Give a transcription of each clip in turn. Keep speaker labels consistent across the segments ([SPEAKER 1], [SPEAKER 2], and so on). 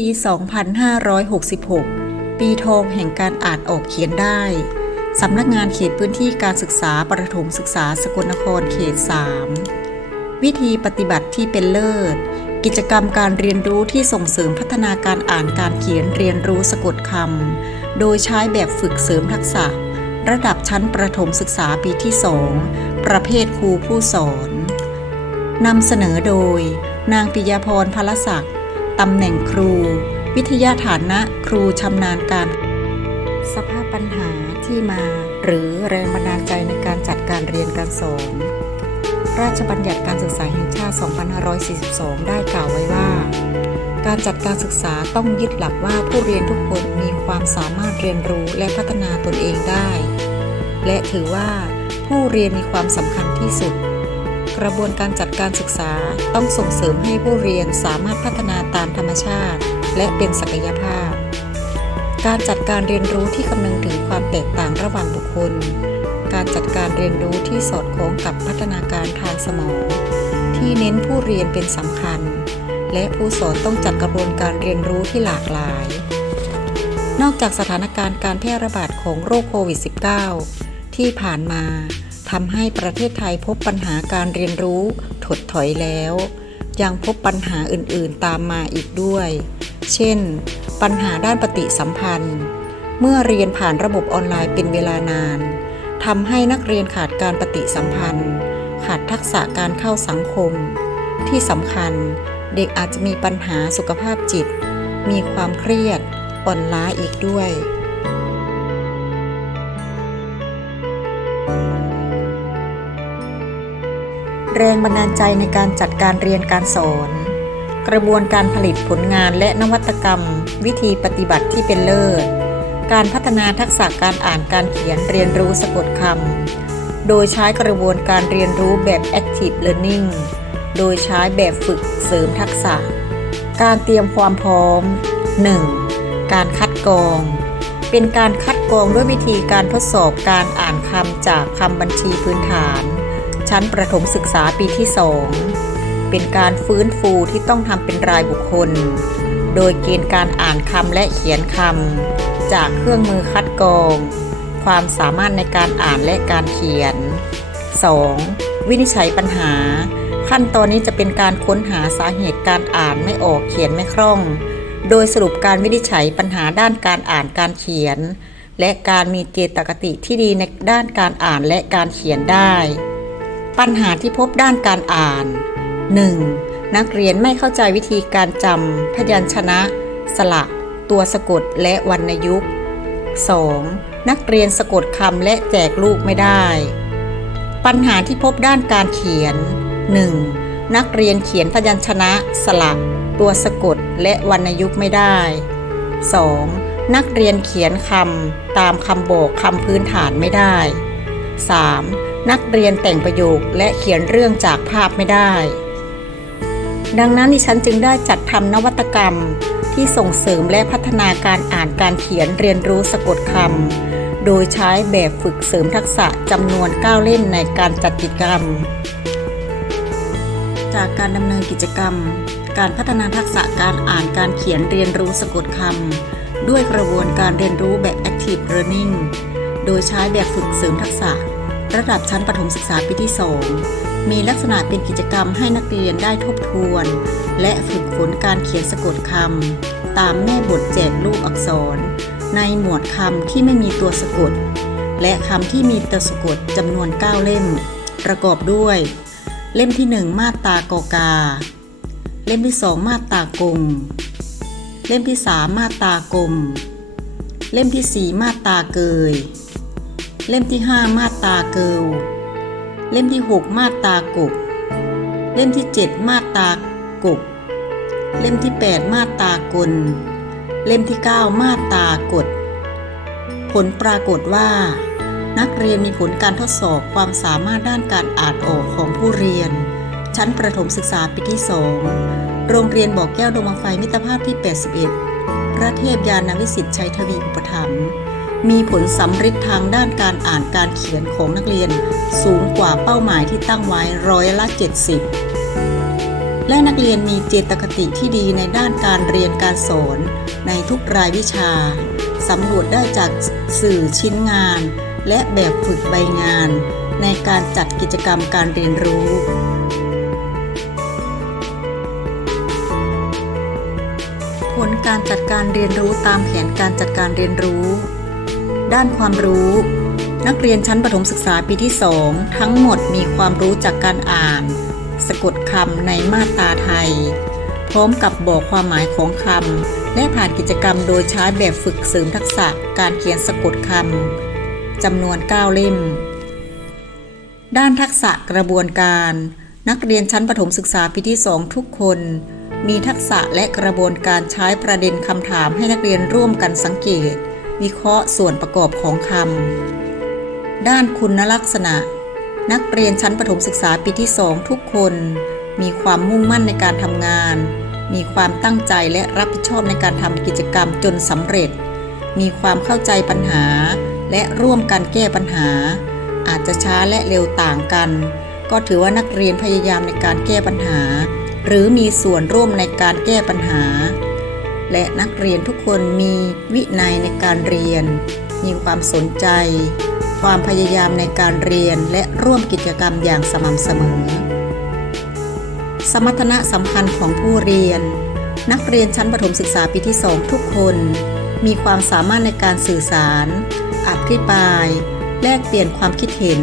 [SPEAKER 1] ปี 2566 ปีทองแห่งการอ่านออกเขียนได้ สำนักงานเขตพื้นที่การศึกษาประถมศึกษาสกลนครเขต 3 วิธีปฏิบัติที่เป็นเลิศ กิจกรรมการเรียนรู้ที่ส่งเสริมพัฒนาการอ่านการเขียนเรียนรู้สะกดคำ โดยใช้แบบฝึกเสริมทักษะ ระดับชั้นประถมศึกษาปีที่ 2 ประเภทครูผู้สอนนำเสนอโดย นางปิยาพรพลศักดิ์ ตำแหน่งครู วิทยาฐานะครูชำนาญการ สภาพปัญหาที่มา หรือแรงบันดาลใจในการจัดการเรียนการสอนราชบัญญัติการศึกษาแห่งชาติ 2542 ได้กล่าวไว้ว่า การจัดการศึกษาต้องยึดหลักว่าผู้เรียนทุกคนมีความสามารถเรียนรู้และพัฒนาตนเองได้ และถือว่าผู้เรียนมีความสำคัญที่สุด กระบวนการจัดการศึกษาต้องส่งเสริมให้ผู้เรียนสามารถพัฒนาตามธรรมชาติ และเป็นศักยภาพ การจัดการเรียนรู้ที่คำนึงถึงความแตกต่างระหว่างบุคคล การจัดการเรียนรู้ที่สอดคล้องกับพัฒนาการทางสมอง ที่เน้นผู้เรียนเป็นสำคัญ และผู้สอนต้องจัดกระบวนการเรียนรู้ที่หลากหลาย นอกจากสถานการณ์การแพร่ระบาดของโรคโควิด -19 ที่ผ่านมา ทำให้ประเทศไทยพบปัญหาการเรียนรู้ถดถอยแล้ว ยังพบปัญหาอื่นๆตามมาอีกด้วย เช่น ปัญหาด้านปฏิสัมพันธ์ เมื่อเรียนผ่านระบบออนไลน์เป็นเวลานานทำให้นักเรียนขาดการปฏิสัมพันธ์ ขาดทักษะการเข้าสังคม ที่สำคัญเด็กอาจจะมีปัญหาสุขภาพจิต มีความเครียดอ่อนล้าอีกด้วย แรงบันดาลใจในการจัดการเรียนการสอน กระบวนการผลิตผลงานและนวัตกรรม วิธีปฏิบัติที่เป็นเลิศ การพัฒนาทักษะการอ่านการเขียนเรียนรู้สะกดคำ โดยใช้กระบวนการเรียนรู้แบบ active learning โดยใช้แบบฝึกเสริมทักษะ การเตรียมความพร้อม 1. การคัดกรอง เป็นการคัดกรองด้วยวิธีการทดสอบการอ่านคำจากคำบัญชีพื้นฐาน ชั้นประถมศึกษาปีที่ 2 เป็นการฟื้นฟูที่ต้องทำเป็นรายบุคคล โดยเกณฑ์การอ่านคำและเขียนคำจากเครื่องมือคัดกรอง ความสามารถในการอ่านและการเขียน 2. วินิจฉัยปัญหา ขั้นตอนนี้จะเป็นการค้นหาสาเหตุการอ่านไม่ออกเขียนไม่คล่อง โดยสรุปการวินิจฉัยปัญหาด้านการอ่านการเขียนและการมีเจตคติที่ดีในด้านการอ่านและการเขียนได้ ปัญหาที่พบด้านการอ่าน 1. นักเรียนไม่เข้าใจวิธีการจำพยัญชนะ สระ ตัวสะกดและวรรณยุกต์ 2. นักเรียนสะกดคำและแจกลูกไม่ได้ ปัญหาที่พบด้านการเขียน 1. นักเรียนเขียนพยัญชนะ สระ ตัวสะกดและวรรณยุกต์ไม่ได้ 2. นักเรียนเขียนคำตามคำบอกคำพื้นฐานไม่ได้ 3. นักเรียนแต่งประโยคและเขียนเรื่องจากภาพไม่ได้ ดังนั้นดิฉันจึงได้จัดทำนวัตกรรมที่ส่งเสริมและพัฒนาการอ่านการเขียนเรียนรู้สะกดคำ โดยใช้แบบฝึกเสริมทักษะจำนวน 9 เล่มในการจัดกิจกรรม จากการดำเนินกิจกรรม การพัฒนาทักษะการอ่านการเขียนเรียนรู้สะกดคำ ด้วยกระบวนการเรียนรู้แบบ active learning โดยใช้แบบฝึกเสริมทักษะ ระดับชั้นประถมศึกษาปีที่ 2 มีลักษณะเป็นกิจกรรมให้นักเรียนได้ทบทวน และฝึกฝนการเขียนสะกดคำตามแม่บทแจกรูปอักษร ในหมวดคำที่ไม่มีตัวสะกด และคำที่มีตัวสะกดจำนวน 9 เล่ม ประกอบด้วย เล่มที่ 1 มาตากอกา เล่มที่ 2 มาตากง เล่มที่ 3 มาตากลมเล่มที่ 4 มาตาเกย เล่มที่ 5 มา ตาเกิลเล่มที่ 6 มาตรากบ เล่มที่ 7 มาตรากบ เล่มที่ 8 มาตากล เล่มที่ 9 มาตากด ผลปรากฏว่า นักเรียนมีผลการทดสอบความสามารถด้านการอ่านออกของผู้เรียน ชั้นประถมศึกษาปีที่ 2 โรงเรียนบอกแก้วดวงไฟมิตรภาพที่ 81 พระเทพยานวิสิทธิ์ชัยทวีอุปถัมภ์ มีผลสำฤทธิ์ทางด้านการอ่านการเขียนของนักเรียน สูงกว่าเป้าหมายที่ตั้งไว้ร้อยละ 70 และนักเรียนมีเจตคติที่ดีในด้านการเรียนการสอน ในทุกรายวิชาสำรวจได้จากสื่อชิ้นงาน และแบบฝึกใบงาน ในการจัดกิจกรรมการเรียนรู้ผลการจัดการเรียนรู้ตามแผนการจัดการเรียนรู้ ด้านความรู้ นักเรียนชั้นประถมศึกษาปีที่ 2 ทั้งหมดมีความรู้จากการอ่าน สะกดคำในมาตราไทย พร้อมกับบอกความหมายของคำและผ่านกิจกรรมโดยใช้แบบฝึกเสริมทักษะการเขียนสะกดคำจำนวน 9 เล่ม ด้านทักษะกระบวนการ นักเรียนชั้นประถมศึกษาปีที่ 2 ทุกคนมีทักษะและกระบวนการใช้ประเด็นคำถามให้นักเรียนร่วมกันสังเกต วิเคราะห์ส่วนประกอบของคำ ด้านคุณลักษณะ นักเรียนชั้นประถมศึกษาปีที่2ทุกคน มีความมุ่งมั่นในการทำงาน มีความตั้งใจและรับผิดชอบในการทำกิจกรรมจนสำเร็จ มีความเข้าใจปัญหา และร่วมกันแก้ปัญหา อาจจะช้าและเร็วต่างกัน ก็ถือว่านักเรียนพยายามในการแก้ปัญหา หรือมีส่วนร่วมในการแก้ปัญหา และนักเรียนทุกคนมีวินัยในการเรียน มีความสนใจ ความพยายามในการเรียนและร่วมกิจกรรมอย่างสม่ำเสมอ สมรรถนะสำคัญของผู้เรียน นักเรียนชั้นประถมศึกษาปีที่ 2 ทุกคน มีความสามารถในการสื่อสาร อธิบาย แลกเปลี่ยนความคิดเห็น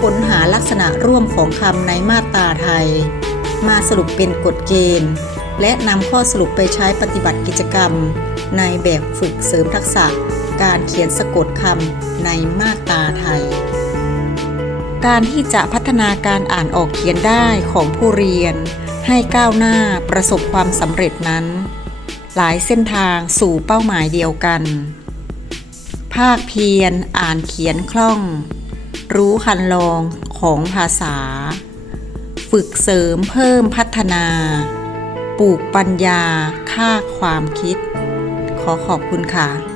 [SPEAKER 1] ค้นหาลักษณะร่วมของคำในมาตราไทย มาสรุปเป็นกฎเกณฑ์ และนำข้อสรุปไปใช้ปฏิบัติกิจกรรม ในแบบฝึกเสริมทักษะ การเขียนสะกดคำในมาตราไทย การที่จะพัฒนาการอ่านออกเขียนได้ของผู้เรียน ให้ก้าวหน้าประสบความสำเร็จนั้น หลายเส้นทางสู่เป้าหมายเดียวกัน ภาคเพียรอ่านเขียนคล่อง รู้คันลองของภาษา ฝึกเสริมเพิ่มพัฒนา ลูกปัญญาค่าความคิด ขอขอบคุณค่ะ